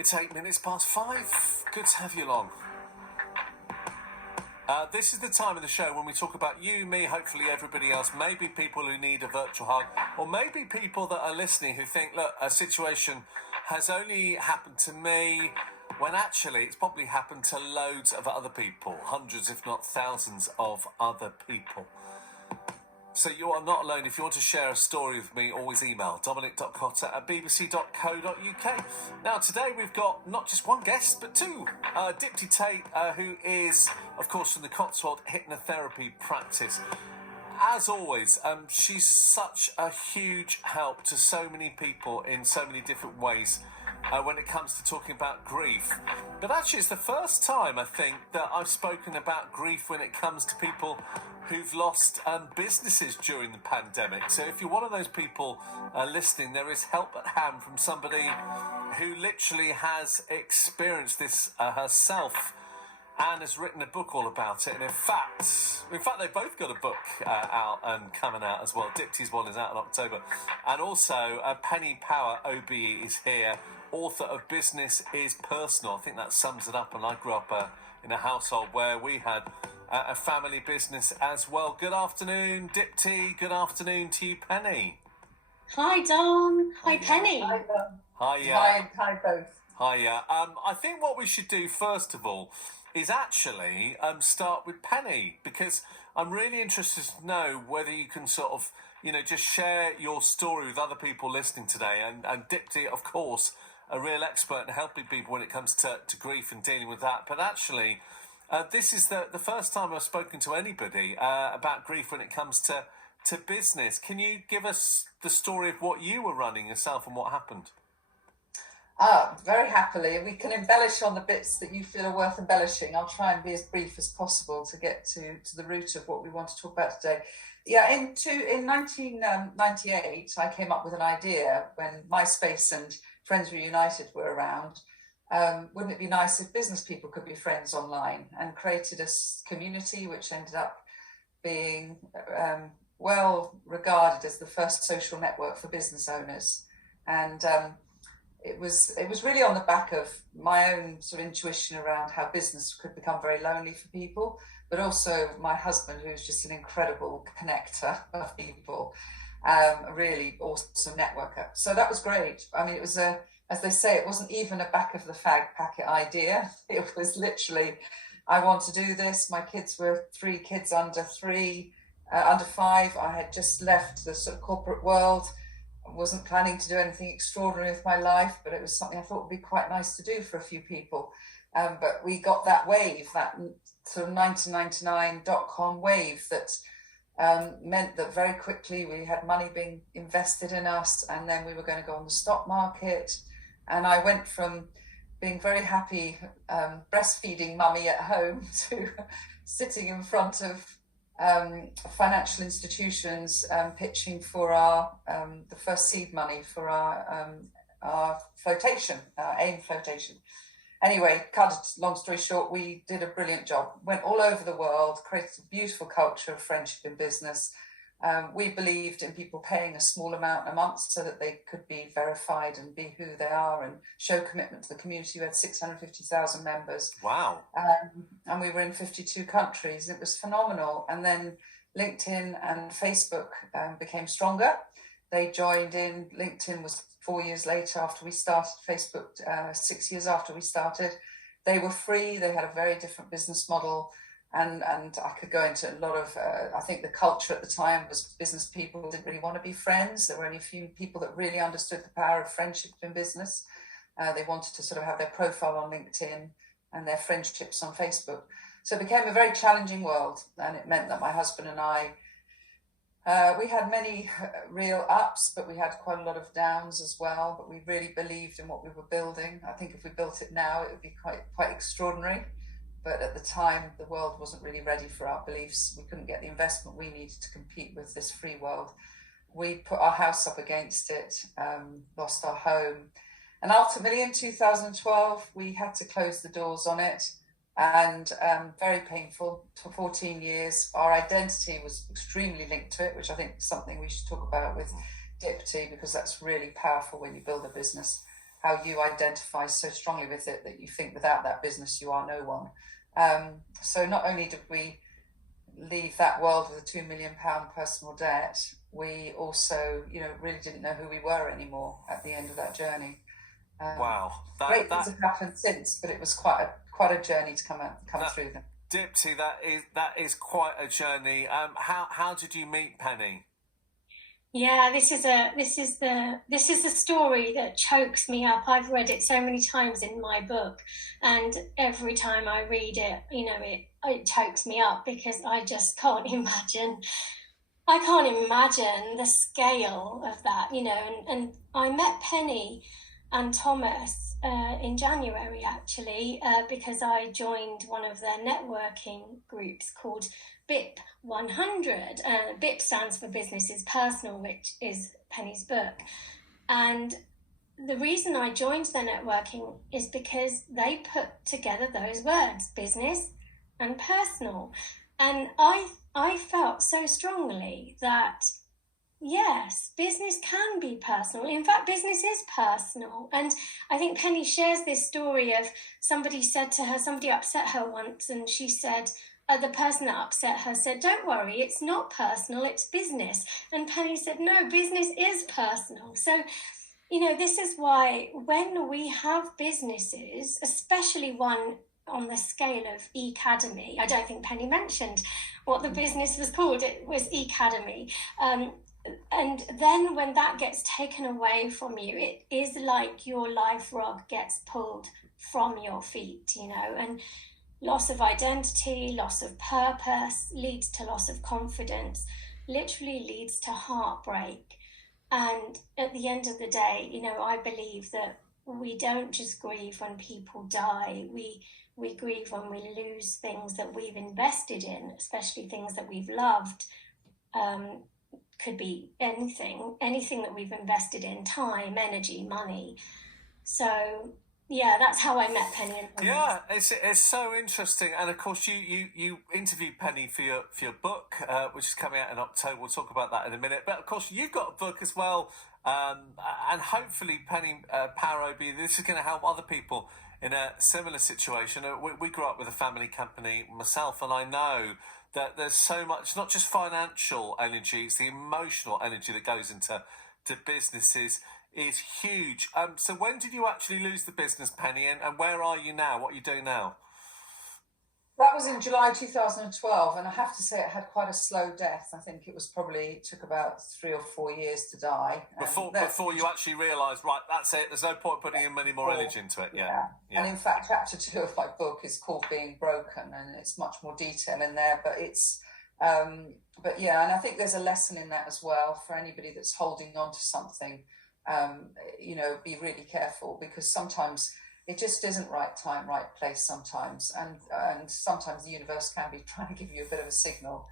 It's 5:08. Good to have you along. This is the time of the show when we talk about you, me, hopefully everybody else, maybe people who need a virtual hug, or maybe people that are listening who think, look, a situation has only happened to me, when actually it's probably happened to loads of other people, hundreds if not thousands of other people. So you are not alone. If you want to share a story with me, always email dominic.cotter@bbc.co.uk. Now, today we've got not just one guest, but two. Dipti Tait, who is, of course, from the Cotswold Hypnotherapy practice. As always, she's such a huge help to so many people in so many different ways when it comes to talking about grief. But actually, it's the first time, I think, that I've spoken about grief when it comes to people who've lost businesses during the pandemic. So if you're one of those people listening, there is help at hand from somebody who literally has experienced this herself and has written a book all about it. And in fact, they've both got a book out and coming out as well. Dipti's one is out in October. And also, Penny Power, OBE, is here, author of Business is Personal. I think that sums it up. And I grew up in a household where we had a family business as well. Good afternoon, Dipti. Good afternoon to you, Penny. Hi, Dom. Hi, Penny. Hi, Dom. Hi, hi both. Hiya. I think what we should do first of all is actually start with Penny, because I'm really interested to know whether you can sort of, just share your story with other people listening today. And Dipti, of course, a real expert in helping people when it comes to grief and dealing with that. But actually, this is the first time I've spoken to anybody about grief when it comes to business. Can you give us the story of what you were running yourself and what happened? Very happily. We can embellish on the bits that you feel are worth embellishing. I'll try and be as brief as possible to get to the root of what we want to talk about today. Yeah, in 1998, I came up with an idea when MySpace and Friends Reunited were around. Wouldn't it be nice if business people could be friends online, and created a community which ended up being well regarded as the first social network for business owners. And it was really on the back of my own sort of intuition around how business could become very lonely for people, but also my husband, who's just an incredible connector of people, a really awesome networker. So that was great. I mean, it was as they say, it wasn't even a back of the fag packet idea. It was literally, I want to do this. My kids were 3 kids under 5. I had just left the sort of corporate world. I wasn't planning to do anything extraordinary with my life, but it was something I thought would be quite nice to do for a few people. But we got that wave, that sort of 1999.com wave that meant that very quickly we had money being invested in us, and then we were going to go on the stock market. And I went from being very happy breastfeeding mummy at home to sitting in front of financial institutions pitching for the first seed money for our flotation, AIM flotation. Anyway, cut a long story short, we did a brilliant job. Went all over the world, created a beautiful culture of friendship in business. We believed in people paying a small amount a month so that they could be verified and be who they are and show commitment to the community. We had 650,000 members. Wow. And we were in 52 countries. It was phenomenal. And then LinkedIn and Facebook became stronger. They joined in. LinkedIn was 4 years later after we started. Facebook 6 years after we started. They were free. They had a very different business model. And I could go into a lot of, I think the culture at the time was business people didn't really want to be friends. There were only a few people that really understood the power of friendship in business. They wanted to sort of have their profile on LinkedIn and their friendships on Facebook. So it became a very challenging world. And it meant that my husband and I, we had many real ups, but we had quite a lot of downs as well. But we really believed in what we were building. I think if we built it now, it would be quite extraordinary. But at the time, the world wasn't really ready for our beliefs. We couldn't get the investment we needed to compete with this free world. We put our house up against it, lost our home. And ultimately in 2012, we had to close the doors on it. And very painful for 14 years. Our identity was extremely linked to it, which I think is something we should talk about with Dipti, because that's really powerful when you build a business. how you identify so strongly with it that you think without that business you are no one. So not only did we leave that world with a £2 million personal debt, we also, really didn't know who we were anymore at the end of that journey. Wow, Great things have happened since, but it was quite a journey to come through them. Dipti, that is quite a journey. How did you meet Penny? Yeah, this is the story that chokes me up. I've read it so many times in my book, and every time I read it, it chokes me up because I just can't imagine. I can't imagine the scale of that, and I met Penny and Thomas in January, actually, because I joined one of their networking groups called BIP 100. BIP stands for Business is Personal, which is Penny's book. And the reason I joined their networking is because they put together those words, business and personal. And I felt so strongly that, yes, business can be personal. In fact, business is personal. And I think Penny shares this story of somebody upset her once, and she said, the person that upset her said, don't worry, it's not personal, it's business. And Penny said, no, business is personal. So, this is why when we have businesses, especially one on the scale of Ecademy, I don't think Penny mentioned what the business was called, it was Ecademy. And then when that gets taken away from you, it is like your life rug gets pulled from your feet, and loss of identity, loss of purpose leads to loss of confidence, literally leads to heartbreak. And at the end of the day, I believe that we don't just grieve when people die. We grieve when we lose things that we've invested in, especially things that we've loved. Could be anything that we've invested in, time, energy, money. So yeah, that's how I met Penny. Yeah, it's so interesting, and of course you interviewed Penny for your book, which is coming out in October. We'll talk about that in a minute. But of course you've got a book as well, and hopefully Penny Power OBE, this is going to help other people in a similar situation. We grew up with a family company myself, and I know that there's so much, not just financial energy, it's the emotional energy that goes into businesses is huge. So when did you actually lose the business, Penny, and where are you now? What are you doing now? That was in July 2012, and I have to say it had quite a slow death. I think it took about 3 or 4 years to die. Before you actually realised, right, that's it, there's no point putting in any more energy into it. Yeah. And in fact, chapter 2 of my book is called Being Broken, and it's much more detail in there, but it's, but yeah, and I think there's a lesson in that as well for anybody that's holding on to something. Be really careful, because sometimes it just isn't right time, right place sometimes, and sometimes the universe can be trying to give you a bit of a signal.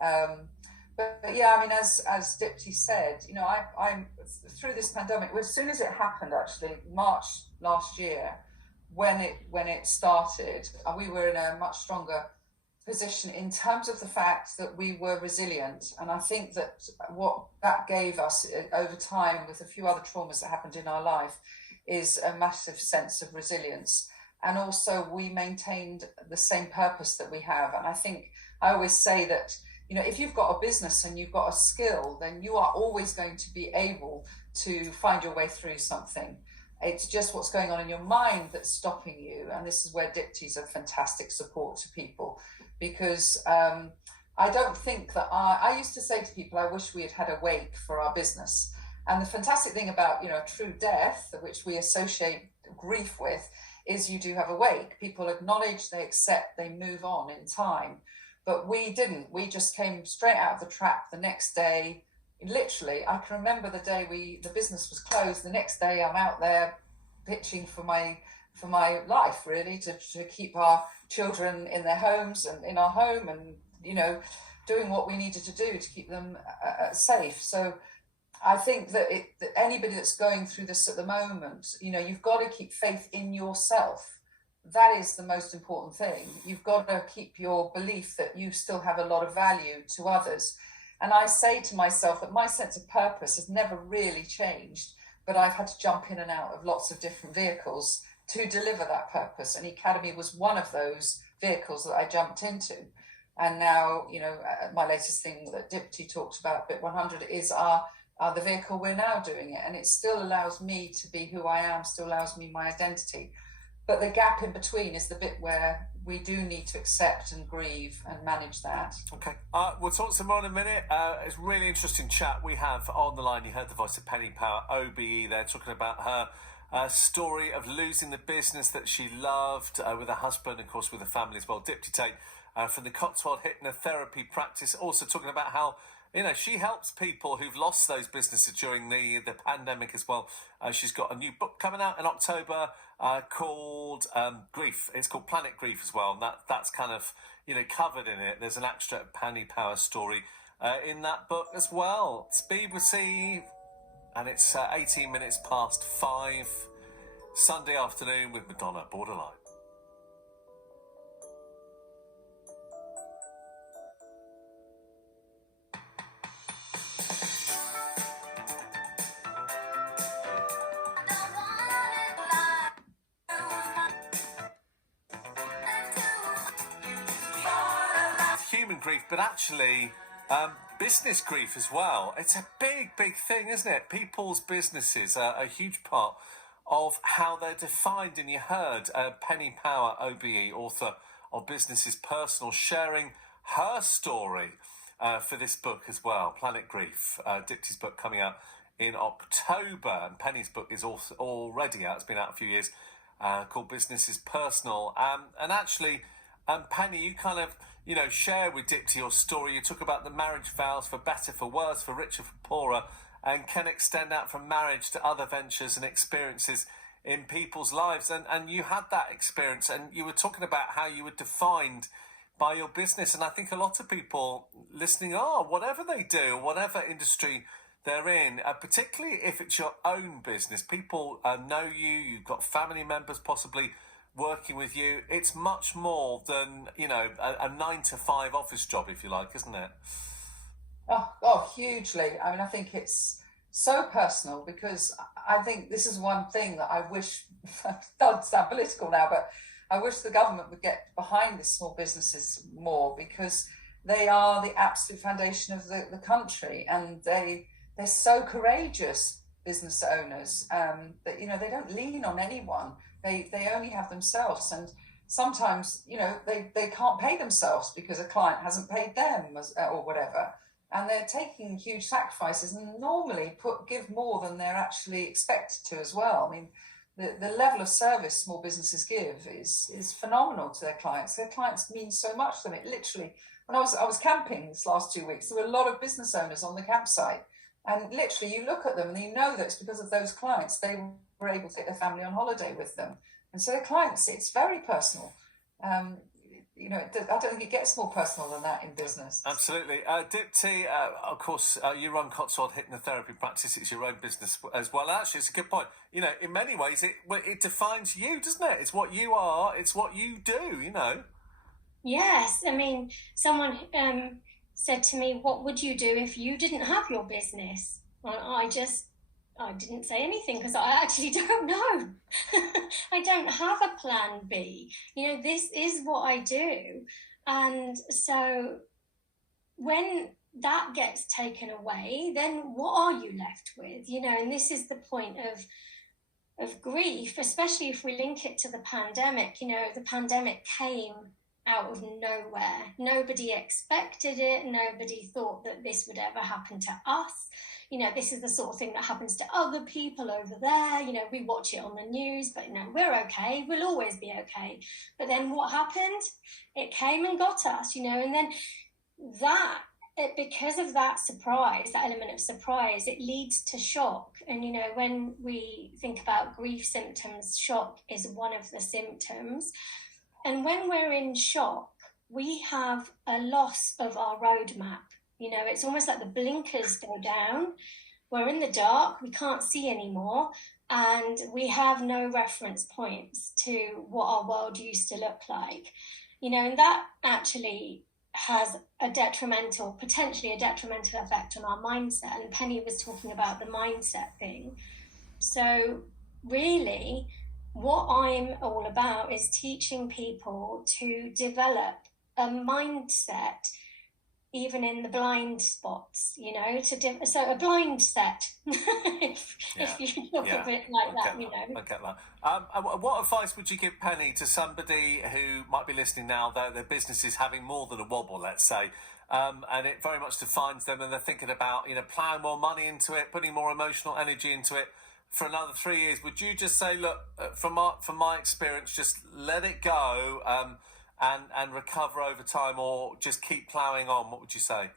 But yeah, I mean, as Dipti said, I'm through this pandemic. As soon as it happened, actually, March last year, when it started, we were in a much stronger position in terms of the fact that we were resilient. And I think that what that gave us over time, with a few other traumas that happened in our life, is a massive sense of resilience. And also we maintained the same purpose that we have. And I think I always say that, if you've got a business and you've got a skill, then you are always going to be able to find your way through something. It's just what's going on in your mind that's stopping you. And this is where Dipti's a fantastic support to people, because I don't think that I used to say to people, I wish we had a wake for our business. And the fantastic thing about, true death, which we associate grief with, is you do have a wake. People acknowledge, they accept, they move on in time. But we didn't. We just came straight out of the trap the next day. Literally, I can remember the day the business was closed. The next day, I'm out there pitching for my life, really, to keep our children in their homes and in our home, and doing what we needed to do to keep them safe. So I think that anybody that's going through this at the moment, you've got to keep faith in yourself. That is the most important thing. You've got to keep your belief that you still have a lot of value to others. And I say to myself that my sense of purpose has never really changed. but I've had to jump in and out of lots of different vehicles to deliver that purpose. And Academy was one of those vehicles that I jumped into. And now, my latest thing that Dipti talked about, Bit 100, is the vehicle we're now doing it. And it still allows me to be who I am, still allows me my identity. But the gap in between is the bit where we do need to accept and grieve and manage that. Okay. We'll talk some more in a minute. It's a really interesting chat we have on the line. You heard the voice of Penny Power, OBE there, talking about her story of losing the business that she loved with her husband, of course, with her family as well. Dipti Tait from the Cotswold Hypnotherapy practice, also talking about how she helps people who've lost those businesses during the pandemic as well. She's got a new book coming out in October called Grief. It's called Planet Grief as well. And that's kind of, covered in it. There's an extra Penny Power story in that book as well. It's BBC, and it's 18 minutes past 5, Sunday afternoon with Madonna, Borderline. Human grief, but actually business grief as well. It's a big thing, isn't it? People's businesses are a huge part of how they're defined. And you heard Penny Power, OBE, author of Business is Personal, sharing her story for this book as well, Planet Grief. Dipti's book coming out in October, and Penny's book is also already out. It's been out a few years, called Business is Personal. And actually, Penny, you kind of share with Dipti your story. You talk about the marriage vows, for better, for worse, for richer, for poorer, and can extend out from marriage to other ventures and experiences in people's lives. And you had that experience, and you were talking about how you were defined by your business. And I think a lot of people listening whatever they do, whatever industry they're in, particularly if it's your own business, people know you've got family members possibly working with you. It's much more than a 9-to-5 office job, if you like, isn't it? Oh, hugely. I mean, I think it's so personal, because I think this is one thing that I wish, doesn't sound political now, but I wish the government would get behind the small businesses more, because they are the absolute foundation of the country, and they're so courageous, business owners, that they don't lean on anyone. They only have themselves, and sometimes they can't pay themselves because a client hasn't paid them or whatever, and they're taking huge sacrifices, and normally give more than they're actually expected to as well. I mean, the level of service small businesses give is phenomenal to their clients. Their clients mean so much to them. It literally, when I was camping this last 2 weeks, there were a lot of business owners on the campsite, and literally you look at them and you know that it's because of those clients they were able to take their family on holiday with them. And so their clients, it's very personal. I don't think it gets more personal than that in business. Absolutely. Dipti, of course, you run Cotswold Hypnotherapy practice. It's your own business as well. Actually, it's a good point. In many ways, it defines you, doesn't it? It's what you are. It's what you do, Yes. I mean, someone said to me, what would you do if you didn't have your business? I didn't say anything, because I actually don't know. I don't have a plan B. This is what I do. And so when that gets taken away, then what are you left with? And this is the point of grief, especially if we link it to the pandemic. The pandemic came out of nowhere. Nobody expected it. Nobody thought that this would ever happen to us. This is the sort of thing that happens to other people over there. We watch it on the news, but we're okay. We'll always be okay. But then what happened? It came and got us, and then because of that surprise, that element of surprise, it leads to shock. And, when we think about grief symptoms, shock is one of the symptoms. And when we're in shock, we have a loss of our roadmap. It's almost like the blinkers go down. We're in the dark, we can't see anymore, and we have no reference points to what our world used to look like. And that actually has potentially a detrimental effect on our mindset. And Penny was talking about the mindset thing. So really, what I'm all about is teaching people to develop a mindset even in the blind spots, you know, so a blind set, if you look at it like that, you know. I get that. What advice would you give, Penny, to somebody who might be listening now, that their business is having more than a wobble, let's say, and it very much defines them, and they're thinking about, you know, plowing more money into it, putting more emotional energy into it for another 3 years? Would you just say, look, from my experience, just let it go, and recover over time, or just keep ploughing on? What would you say?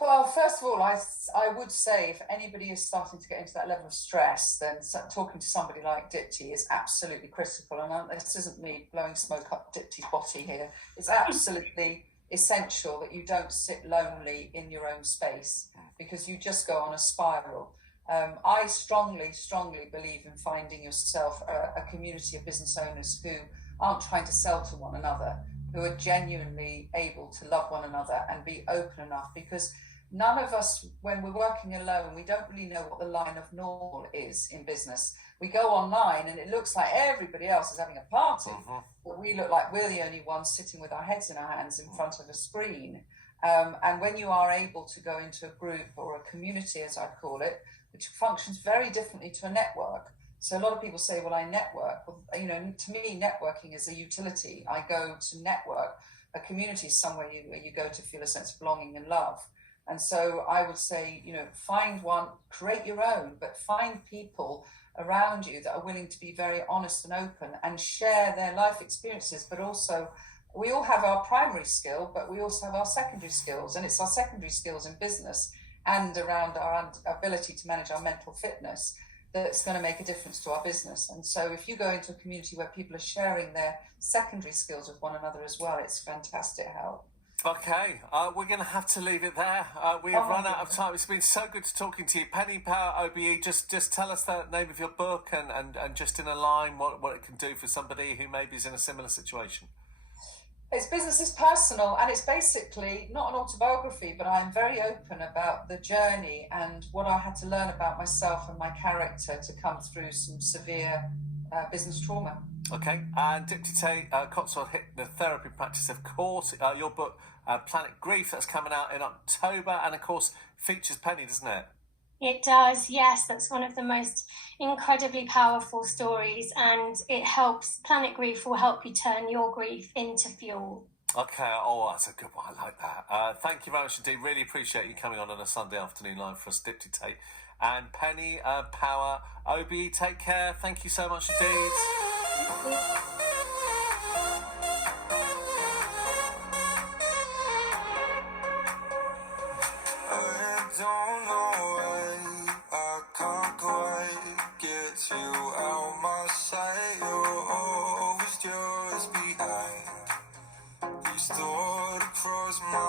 Well, first of all, I would say if anybody is starting to get into that level of stress, then talking to somebody like Dipti is absolutely critical. And this isn't me blowing smoke up Dipti's body here. It's absolutely essential that you don't sit lonely in your own space, because you just go on a spiral. I strongly believe in finding yourself a community of business owners who aren't trying to sell to one another, who are genuinely able to love one another and be open enough, because none of us, when we're working alone, we don't really know what the line of normal is in business. We go online and it looks like everybody else is having a party, but we look like we're the only ones sitting with our heads in our hands in front of a screen. And when you are able to go into a group or a community, as I call it, which functions very differently to a network. So a lot of people say, well, I network. Well, you know, to me, networking is a utility. I go to network. A community is somewhere where you go to feel a sense of belonging and love. And so I would say, you know, find one, create your own, but find people around you that are willing to be very honest and open and share their life experiences. But also, we all have our primary skill, but we also have our secondary skills. And it's our secondary skills in business and around our ability to manage our mental fitness that's going to make a difference to our business. And so if you go into a community where people are sharing their secondary skills with one another as well, it's fantastic help. Okay, we're going to have to leave it there. We have run out of time. It's been so good talking to you. Penny Power OBE, just tell us the name of your book and just in a line what it can do for somebody who maybe is in a similar situation. It's Business is Personal, and it's basically not an autobiography, but I'm very open about the journey and what I had to learn about myself and my character to come through some severe business trauma. Okay, and Dipti Tait, Cotswold Hypnotherapy Practice, of course. Your book, Planet Grief, that's coming out in October, and of course features Penny, doesn't it? It does, yes. That's one of the most incredibly powerful stories, and it helps. Planet Grief will help you turn your grief into fuel. Okay, oh, that's a good one. I like that. Thank you very much indeed. Really appreciate you coming on a Sunday afternoon live for us, Dipti Tait. And Penny Power OBE, take care. Thank you so much indeed. Don't know why I can't quite get you out my sight. You're always just behind. You stored across my